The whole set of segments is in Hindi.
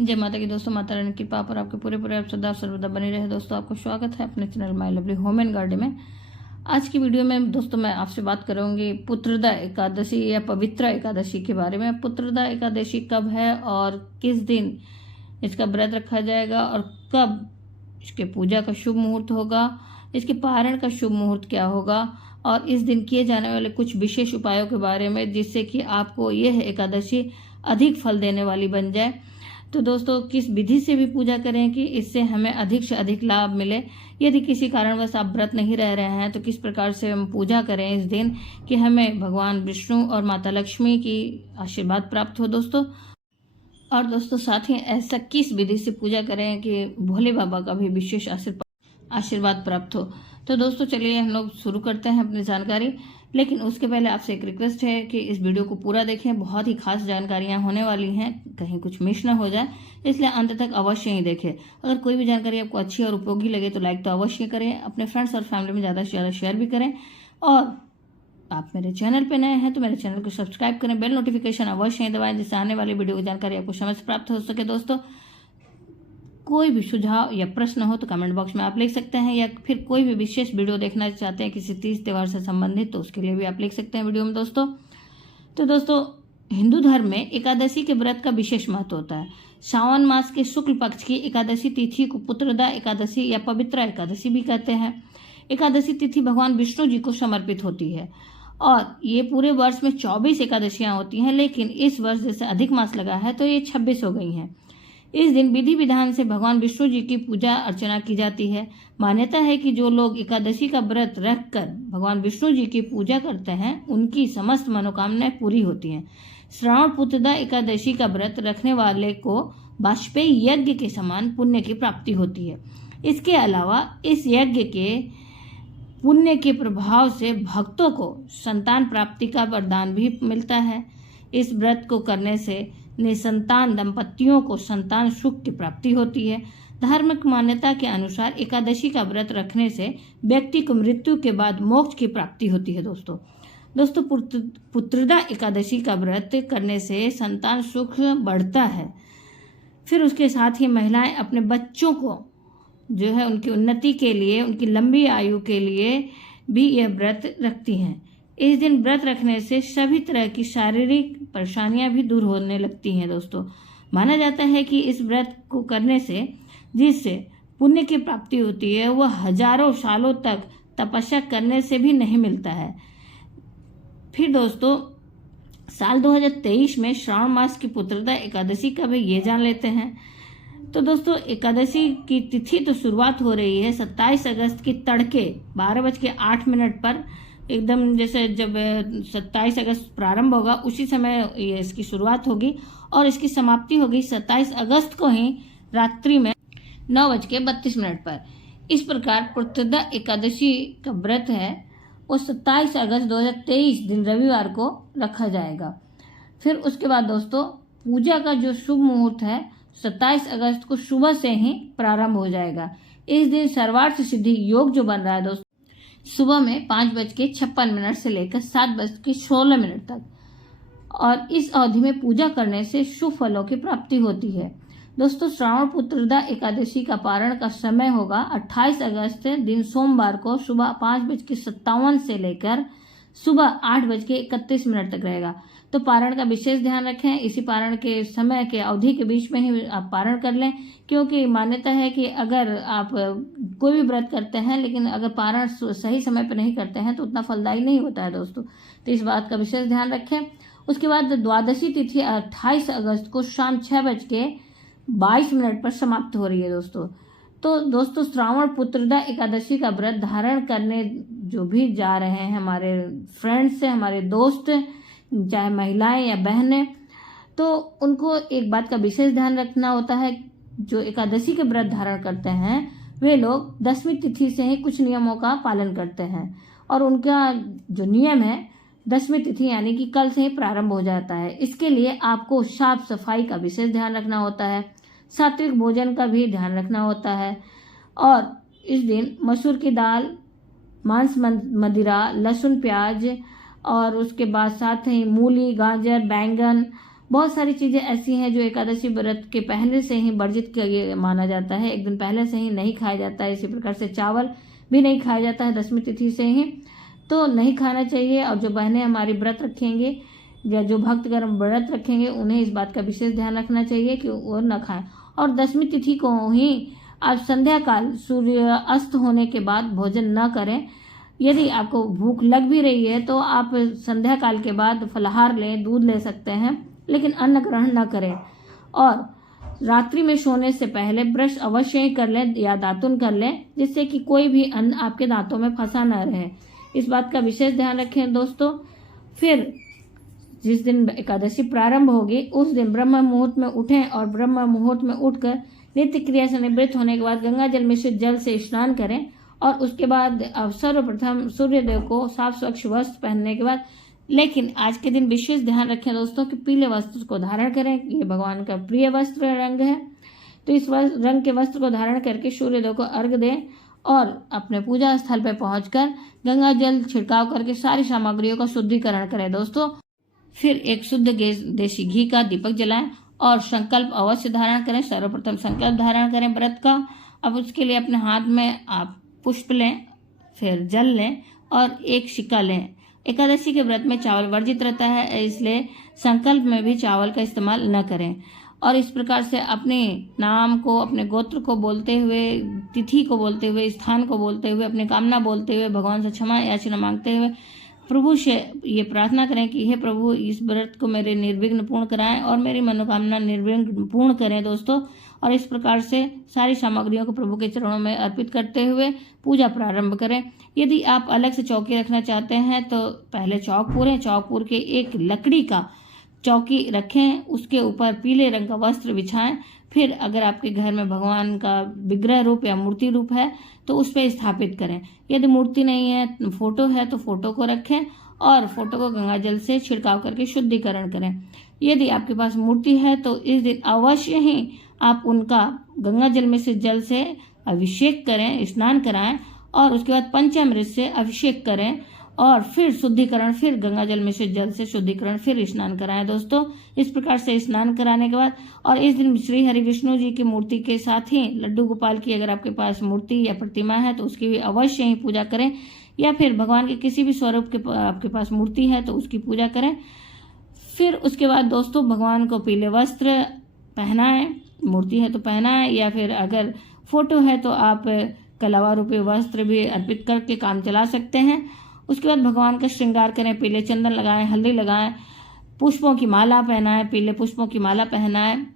जय माता की दोस्तों, माता रानी की कृपा पर आपके पूरे आप सदा सर्वदा बने रहे। दोस्तों, आपको स्वागत है अपने channel my lovely home and garden में। आज की वीडियो में दोस्तों मैं आपसे बात करूंगी पुत्रदा एकादशी या पवित्र एकादशी के बारे में। पुत्रदा एकादशी कब है और किस दिन इसका व्रत रखा जाएगा और कब इसके पूजा का शुभ मुहूर्त होगा, इसके पारण का शुभ मुहूर्त क्या होगा और इस दिन किए जाने वाले कुछ विशेष उपायों के बारे में, जिससे कि आपको यह एकादशी अधिक फल देने वाली बन जाए। तो दोस्तों, किस विधि से भी पूजा करें कि इससे हमें अधिक से अधिक लाभ मिले। यदि किसी कारणवश आप व्रत नहीं रह रहे हैं तो किस प्रकार से हम पूजा करें इस दिन कि हमें भगवान विष्णु और माता लक्ष्मी की आशीर्वाद प्राप्त हो दोस्तों। और दोस्तों, साथ ही ऐसा किस विधि से पूजा करें कि भोले बाबा का भी विशेष आशीर्वाद प्राप्त हो। तो दोस्तों, चलिए हम लोग शुरू करते हैं अपनी जानकारी। लेकिन उसके पहले आपसे एक रिक्वेस्ट है कि इस वीडियो को पूरा देखें। बहुत ही खास जानकारियां होने वाली हैं, कहीं कुछ मिस न हो जाए, इसलिए अंत तक अवश्य ही देखें। अगर कोई भी जानकारी आपको अच्छी और उपयोगी लगे तो लाइक तो अवश्य करें, अपने फ्रेंड्स और फैमिली में ज़्यादा से ज़्यादा शेयर भी करें। और आप मेरे चैनल पर नए हैं तो मेरे चैनल को सब्सक्राइब करें, बेल नोटिफिकेशन अवश्य ही दबाएं, जिससे आने वाली वीडियो की जानकारी आपको समय से प्राप्त हो सके। दोस्तों, कोई भी सुझाव या प्रश्न हो तो कमेंट बॉक्स में आप लिख सकते हैं, या फिर कोई भी विशेष वीडियो देखना चाहते हैं किसी तीज त्यौहार से संबंधित तो उसके लिए भी आप लिख सकते हैं वीडियो में दोस्तों। तो दोस्तों, हिंदू धर्म में एकादशी के व्रत का विशेष महत्व होता है। सावन मास के शुक्ल पक्ष की एकादशी तिथि को पुत्रदा एकादशी या पवित्र एकादशी भी कहते हैं। एकादशी तिथि भगवान विष्णु जी को समर्पित होती है और ये पूरे वर्ष में 24 एकादशियां होती हैं, लेकिन इस वर्ष जैसे अधिक मास लगा है तो ये 26 हो गई हैं। इस दिन विधि विधान से भगवान विष्णु जी की पूजा अर्चना की जाती है। मान्यता है कि जो लोग एकादशी का व्रत रखकर भगवान विष्णु जी की पूजा करते हैं उनकी समस्त मनोकामनाएं पूरी होती हैं। श्रावण पुत्रदा एकादशी का व्रत रखने वाले को वाजपेयी यज्ञ के समान पुण्य की प्राप्ति होती है। इसके अलावा इस यज्ञ के पुण्य के प्रभाव से भक्तों को संतान प्राप्ति का वरदान भी मिलता है। इस व्रत को करने से निसंतान दंपतियों को संतान सुख की प्राप्ति होती है। धार्मिक मान्यता के अनुसार एकादशी का व्रत रखने से व्यक्ति को मृत्यु के बाद मोक्ष की प्राप्ति होती है। दोस्तों, पुत्रदा एकादशी का व्रत करने से संतान सुख बढ़ता है। फिर उसके साथ ही महिलाएं अपने बच्चों को जो है उनकी उन्नति के लिए, उनकी लंबी आयु के लिए भी यह व्रत रखती हैं। इस दिन व्रत रखने से सभी तरह की शारीरिक परेशानियां भी दूर होने लगती हैं। दोस्तों, माना जाता है कि इस व्रत को करने से जिससे पुण्य की प्राप्ति होती है वह हजारों सालों तक तपस्या करने से भी नहीं मिलता है। फिर दोस्तों, साल 2023 में श्रावण मास की पुत्रदा एकादशी का भी ये जान लेते हैं। तो दोस्तों, एकादशी की तिथि तो शुरुआत हो रही है 27 अगस्त की तड़के 12:08 पर। एकदम जैसे जब 27 अगस्त प्रारंभ होगा उसी समय ये इसकी शुरुआत होगी और इसकी समाप्ति होगी 27 अगस्त को ही रात्रि में 9:32 पर। इस प्रकार पुत्रदा एकादशी का व्रत है वो 27 अगस्त 2023 दिन रविवार को रखा जाएगा। फिर उसके बाद दोस्तों, पूजा का जो शुभ मुहूर्त है 27 अगस्त को सुबह से ही प्रारंभ हो जाएगा। इस दिन सर्वार्थ सिद्धि योग जो बन रहा है दोस्तों, सुबह में 5:56 से लेकर 7:16 तक, और इस अवधि में पूजा करने से शुभ फलों की प्राप्ति होती है। दोस्तों, श्रावण पुत्रदा एकादशी का पारण का समय होगा 28 अगस्त दिन सोमवार को सुबह 5:57 से लेकर सुबह 8:31 तक रहेगा। तो पारण का विशेष ध्यान रखें। इसी पारण के समय के अवधि के बीच में ही आप पारण कर लें, क्योंकि मान्यता है कि अगर आप कोई भी व्रत करते हैं लेकिन अगर पारण सही समय पर नहीं करते हैं तो उतना फलदायी नहीं होता है दोस्तों। तो इस बात का विशेष ध्यान रखें। उसके बाद द्वादशी तिथि 28 अगस्त को शाम 6:22 पर समाप्त हो रही है दोस्तों। तो दोस्तों, श्रावण पुत्रदा एकादशी का व्रत धारण करने जो भी जा रहे हैं हमारे फ्रेंड्स से, हमारे दोस्त, चाहे महिलाएं या बहनें, तो उनको एक बात का विशेष ध्यान रखना होता है। जो एकादशी के व्रत धारण करते हैं वे लोग 10वीं तिथि से ही कुछ नियमों का पालन करते हैं और उनका जो नियम है 10वीं तिथि यानी कि कल से ही प्रारंभ हो जाता है। इसके लिए आपको साफ सफाई का विशेष ध्यान रखना होता है, सात्विक भोजन का भी ध्यान रखना होता है और इस दिन मसूर की दाल, मांस, मदिरा, लहसुन, प्याज और उसके बाद साथ ही मूली, गाजर, बैंगन बहुत सारी चीज़ें ऐसी हैं जो एकादशी व्रत के पहले से ही वर्जित माना जाता है, एक दिन पहले से ही नहीं खाया जाता है। इसी प्रकार से चावल भी नहीं खाया जाता है दशमी तिथि से ही, तो नहीं खाना चाहिए। और जो बहनें हमारी व्रत रखेंगे या जो भक्तगण व्रत रखेंगे उन्हें इस बात का विशेष ध्यान रखना चाहिए कि वो न खाएं। और दशमी तिथि को ही आप संध्या काल सूर्य अस्त होने के बाद भोजन न करें। यदि आपको भूख लग भी रही है तो आप संध्या काल के बाद फलाहार लें, दूध ले सकते हैं, लेकिन अन्न ग्रहण न करें। और रात्रि में सोने से पहले ब्रश अवश्य ही कर लें या दातुन कर लें, जिससे कि कोई भी अन्न आपके दांतों में फंसा न रहे। इस बात का विशेष ध्यान रखें दोस्तों। फिर जिस दिन एकादशी प्रारंभ होगी उस दिन ब्रह्म मुहूर्त में उठें और ब्रह्म मुहूर्त में उठकर नित्य क्रिया से निवृत्त होने के बाद गंगा जल मिश्रित जल से स्नान करें। और उसके बाद सर्वप्रथम सूर्यदेव को साफ स्वच्छ वस्त्र पहनने के बाद, लेकिन आज के दिन विशेष ध्यान रखें दोस्तों कि पीले वस्त्र को धारण करें। ये भगवान का प्रिय वस्त्र रंग है, तो इस रंग के वस्त्र को धारण करके सूर्यदेव को अर्घ्य दें और अपने पूजा स्थल पर पहुंचकर गंगा जल छिड़काव करके सारी सामग्रियों का शुद्धिकरण करें दोस्तों। फिर एक शुद्ध देसी घी का दीपक जलाएं और संकल्प अवश्य धारण करें। सर्वप्रथम संकल्प धारण करें व्रत का। अब उसके लिए अपने हाथ में आप पुष्प लें, फिर जल लें और एक सिक्का लें। एकादशी के व्रत में चावल वर्जित रहता है, इसलिए संकल्प में भी चावल का इस्तेमाल न करें। और इस प्रकार से अपने नाम को, अपने गोत्र को बोलते हुए, तिथि को बोलते हुए, स्थान को बोलते हुए, अपनी कामना बोलते हुए, भगवान से क्षमा याचना मांगते हुए प्रभु से ये प्रार्थना करें कि हे प्रभु, इस व्रत को मेरे निर्विघ्न पूर्ण कराएं और मेरी मनोकामना निर्विघ्न पूर्ण करें दोस्तों। और इस प्रकार से सारी सामग्रियों को प्रभु के चरणों में अर्पित करते हुए पूजा प्रारंभ करें। यदि आप अलग से चौकी रखना चाहते हैं तो पहले चौक पूरें, चौक पूर के एक लकड़ी का चौकी रखें, उसके ऊपर पीले रंग का वस्त्र बिछाएं। फिर अगर आपके घर में भगवान का विग्रह रूप या मूर्ति रूप है तो उस पर स्थापित करें। यदि मूर्ति नहीं है, फोटो है, तो फोटो को रखें और फोटो को गंगा जल से छिड़काव करके शुद्धिकरण करें। यदि आपके पास मूर्ति है तो इस दिन अवश्य ही आप उनका गंगा जल में से जल से अभिषेक करें, स्नान कराएं और उसके बाद पंचामृत से अभिषेक करें और फिर शुद्धिकरण, फिर गंगा जल में से जल से शुद्धिकरण, फिर स्नान कराएं दोस्तों। इस प्रकार से स्नान कराने के बाद और इस दिन श्री हरि विष्णु जी की मूर्ति के साथ ही लड्डू गोपाल की अगर आपके पास मूर्ति या प्रतिमा है तो उसकी भी अवश्य ही पूजा करें, या फिर भगवान के किसी भी स्वरूप के आपके पास मूर्ति है तो उसकी पूजा करें। फिर उसके बाद दोस्तों भगवान को पीले वस्त्र पहनाएं, मूर्ति है तो पहनाएं, या फिर अगर फोटो है तो आप कलावा रूपी वस्त्र भी अर्पित करके काम चला सकते हैं। उसके बाद भगवान का श्रृंगार करें, पीले चंदन लगाएं, हल्दी लगाएं, पुष्पों की माला पहनाएं, पीले पुष्पों की माला पहनाएं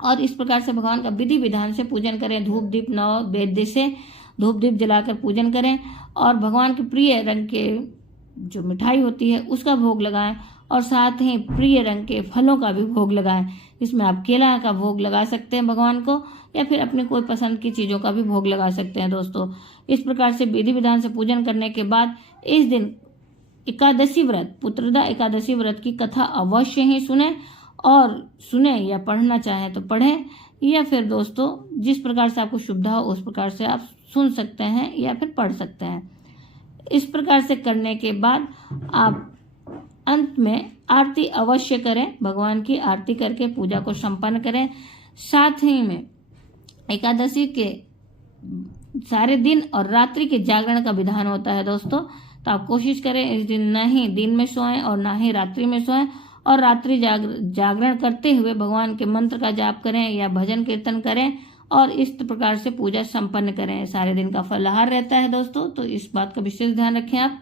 और इस प्रकार से भगवान का विधि विधान से पूजन करें। धूप दीप नैवेद्य से धूप दीप जलाकर पूजन करें और भगवान के प्रिय रंग के जो मिठाई होती है उसका भोग लगाएं और साथ ही प्रिय रंग के फलों का भी भोग लगाएं। इसमें आप केला का भोग लगा सकते हैं भगवान को, या फिर अपने कोई पसंद की चीज़ों का भी भोग लगा सकते हैं दोस्तों। इस प्रकार से विधि विधान से पूजन करने के बाद इस दिन एकादशी व्रत, पुत्रदा एकादशी व्रत की कथा अवश्य ही सुने या पढ़ना चाहें तो पढ़ें, या फिर दोस्तों जिस प्रकार से आपको सुविधा हो उस प्रकार से आप सुन सकते हैं या फिर पढ़ सकते हैं। इस प्रकार से करने के बाद आप अंत में आरती अवश्य करें, भगवान की आरती करके पूजा को संपन्न करें। साथ ही में एकादशी के सारे दिन और रात्रि के जागरण का विधान होता है दोस्तों, तो आप कोशिश करें इस दिन ना ही दिन में सोएं और ना ही रात्रि में सोएं, और रात्रि जागरण करते हुए भगवान के मंत्र का जाप करें या भजन कीर्तन करें और इस प्रकार से पूजा संपन्न करें। सारे दिन का फलाहार रहता है दोस्तों, तो इस बात का विशेष ध्यान रखें। आप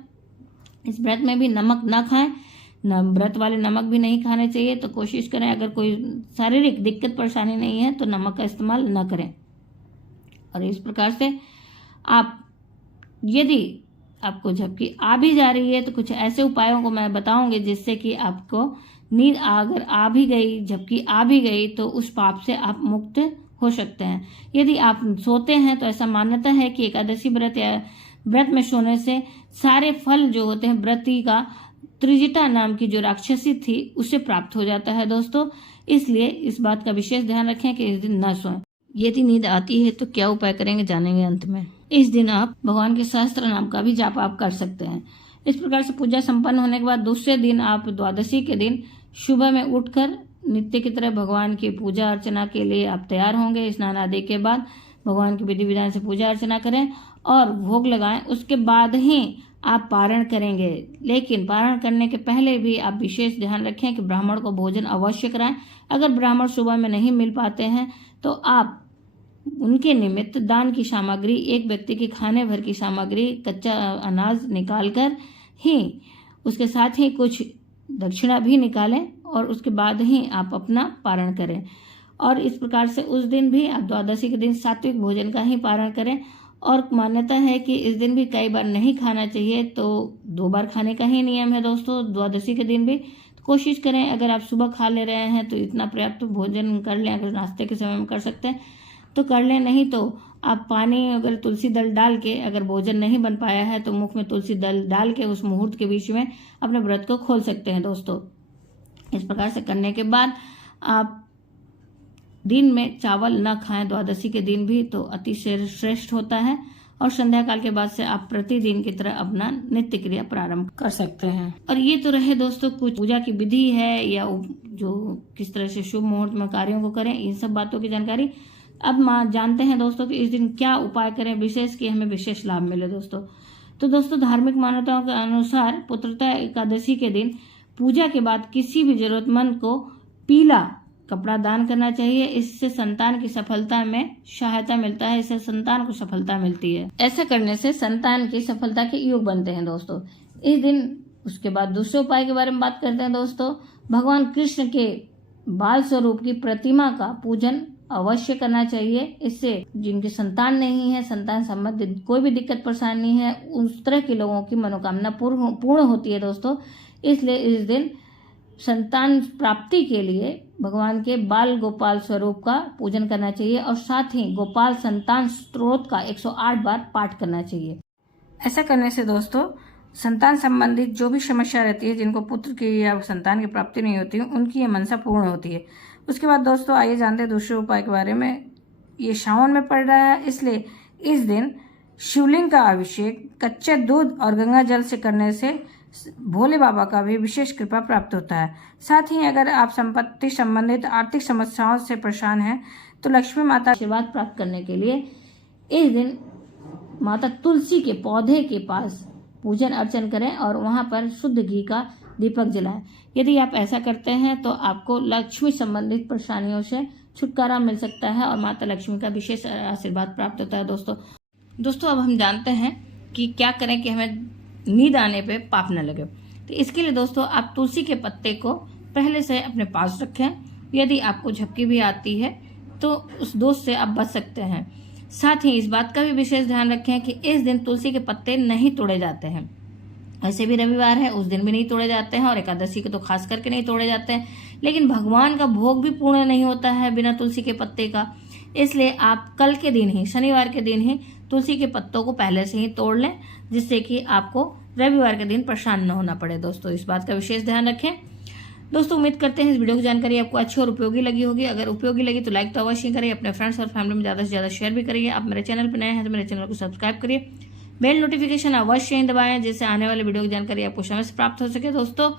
इस व्रत में भी नमक ना खाएं, व्रत वाले नमक भी नहीं खाने चाहिए, तो कोशिश करें अगर कोई शारीरिक दिक्कत परेशानी नहीं है तो नमक का इस्तेमाल न करें। और इस प्रकार से आप, यदि आपको झपकी आ भी जा रही है तो कुछ ऐसे उपायों को मैं बताऊंगी जिससे कि आपको नींद अगर आ भी गई, झपकी आ भी गई, तो उस पाप से आप मुक्त हो सकते हैं। यदि आप सोते हैं तो ऐसा मान्यता है कि एकादशी व्रत या व्रत में सोने से सारे फल जो होते हैं व्रती का, त्रिजटा नाम की जो राक्षसी थी उसे प्राप्त हो जाता है दोस्तों। इसलिए इस बात का विशेष ध्यान रखें कि इस दिन न सोएं। यदि नींद आती है तो क्या उपाय करेंगे जानेंगे अंत में। इस दिन आप भगवान के सहस्त्र नाम का भी जाप आप कर सकते हैं। इस प्रकार से पूजा संपन्न होने के बाद दूसरे दिन आप द्वादशी के दिन सुबह में उठकर नित्य की तरह भगवान की पूजा अर्चना के लिए आप तैयार होंगे। स्नान आदि के बाद भगवान की विधि विधान से पूजा अर्चना करें और भोग लगाएं। उसके बाद ही आप पारण करेंगे। लेकिन पारण करने के पहले भी आप विशेष ध्यान रखें कि ब्राह्मण को भोजन अवश्य कराएं। अगर ब्राह्मण सुबह में नहीं मिल पाते हैं तो आप उनके निमित्त दान की सामग्री, एक व्यक्ति की खाने भर की सामग्री, कच्चा अनाज निकालकर ही उसके साथ ही कुछ दक्षिणा भी निकालें और उसके बाद ही आप अपना पारण करें। और इस प्रकार से उस दिन भी आप द्वादशी के दिन सात्विक भोजन का ही पारण करें। और मान्यता है कि इस दिन भी कई बार नहीं खाना चाहिए, तो 2 बार खाने का ही नियम है दोस्तों द्वादशी के दिन भी। तो कोशिश करें, अगर आप सुबह खा ले रहे हैं तो इतना पर्याप्त भोजन कर लें। अगर नाश्ते के समय में कर सकते हैं तो कर लें, नहीं तो आप पानी, अगर तुलसी दल डाल के, अगर भोजन नहीं बन पाया है तो मुख में तुलसी दल डाल के उस मुहूर्त के बीच में अपने व्रत को खोल सकते हैं दोस्तों। इस प्रकार से करने के बाद आप दिन में चावल न खाएं द्वादशी के दिन भी, तो अति श्रेष्ठ होता है। और संध्या काल के बाद से आप प्रतिदिन की तरह अपना नित्य क्रिया प्रारंभ कर सकते हैं। और ये तो रहे दोस्तों कुछ पूजा की विधि है या जो किस तरह से शुभ मुहूर्त में कार्यों को करें, इन सब बातों की जानकारी। अब जानते हैं दोस्तों कि इस दिन क्या उपाय करें विशेष कि हमें विशेष लाभ मिले दोस्तों। तो दोस्तों धार्मिक मान्यताओं के अनुसार पुत्रदा एकादशी के दिन पूजा के बाद किसी भी जरूरतमंद को पीला कपड़ा दान करना चाहिए। इससे संतान की सफलता में सहायता मिलता है, इससे संतान को सफलता मिलती है। ऐसा करने से संतान की सफलता के योग बनते हैं दोस्तों इस दिन। उसके बाद दूसरे उपाय के बारे में बात करते हैं दोस्तों। भगवान कृष्ण के बाल स्वरूप की प्रतिमा का पूजन अवश्य करना चाहिए। इससे जिनकी संतान नहीं है, संतान संबंधित कोई भी दिक्कत परेशानी है, उस तरह के लोगों की मनोकामना पूर्ण होती है दोस्तों। इसलिए इस दिन संतान प्राप्ति के लिए भगवान के बाल गोपाल स्वरूप का पूजन करना चाहिए और साथ ही गोपाल संतान स्तोत्र का 108 बार पाठ करना चाहिए। ऐसा करने से दोस्तों संतान संबंधित जो भी समस्या रहती है, जिनको पुत्र की या संतान की प्राप्ति नहीं होती है, उनकी ये मनसा पूर्ण होती है। उसके बाद दोस्तों आइए जानते हैं दूसरे उपाय के बारे में। ये सावन में पड़ रहा है, इसलिए इस दिन शिवलिंग का अभिषेक कच्चे दूध और गंगा जल से करने से भोले बाबा का भी विशेष कृपा प्राप्त होता है। साथ ही अगर आप संपत्ति संबंधित आर्थिक समस्याओं से परेशान हैं तो लक्ष्मी माता आशीर्वाद प्राप्त करने के लिए इस दिन माता तुलसी के पौधे के पास पूजन अर्चन करें और वहां पर शुद्ध घी का दीपक जलाएं। यदि आप ऐसा करते हैं तो आपको लक्ष्मी संबंधित परेशानियों से छुटकारा मिल सकता है और माता लक्ष्मी का विशेष आशीर्वाद प्राप्त होता है दोस्तों अब हम जानते हैं कि क्या करें कि हमें नींद आने पे पाप न लगे। तो इसके लिए दोस्तों आप तुलसी के पत्ते को पहले से अपने पास रखें। यदि आपको झपकी भी आती है तो उस दोष से आप बच सकते हैं। साथ ही इस बात का भी विशेष ध्यान रखें कि इस दिन तुलसी के पत्ते नहीं तोड़े जाते हैं। ऐसे भी रविवार है, उस दिन भी नहीं तोड़े जाते हैं और एकादशी को तो खास करके नहीं तोड़े जाते हैं। लेकिन भगवान का भोग भी पूर्ण नहीं होता है बिना तुलसी के पत्ते का। इसलिए आप कल के दिन ही, शनिवार के दिन ही तुलसी के पत्तों को पहले से ही तोड़ लें, जिससे कि आपको रविवार के दिन परेशान न होना पड़े। दोस्तों इस बात का विशेष ध्यान रखें। दोस्तों उम्मीद करते हैं इस वीडियो की जानकारी आपको अच्छी और उपयोगी लगी होगी। अगर उपयोगी लगी तो लाइक तो अवश्य करिए, अपने फ्रेंड्स और फैमिली में ज़्यादा से ज़्यादा शेयर भी करिए। आप मेरे चैनल पर नए हैं तो मेरे चैनल को सब्सक्राइब करिए, बेल नोटिफिकेशन अवश्य ही दबाएं, जिससे आने वाले वीडियो की जानकारी आपको समय से प्राप्त हो सके। दोस्तों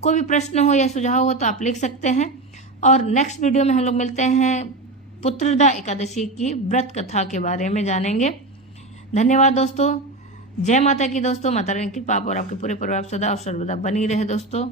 कोई भी प्रश्न हो या सुझाव हो तो आप लिख सकते हैं। और नेक्स्ट वीडियो में हम लोग मिलते हैं, पुत्रदा एकादशी की व्रत कथा के बारे में जानेंगे। धन्यवाद दोस्तों। जय माता की दोस्तों। माता रानी की कृपा और आपके पूरे परिवार सदा और सर्वदा बनी रहे दोस्तों।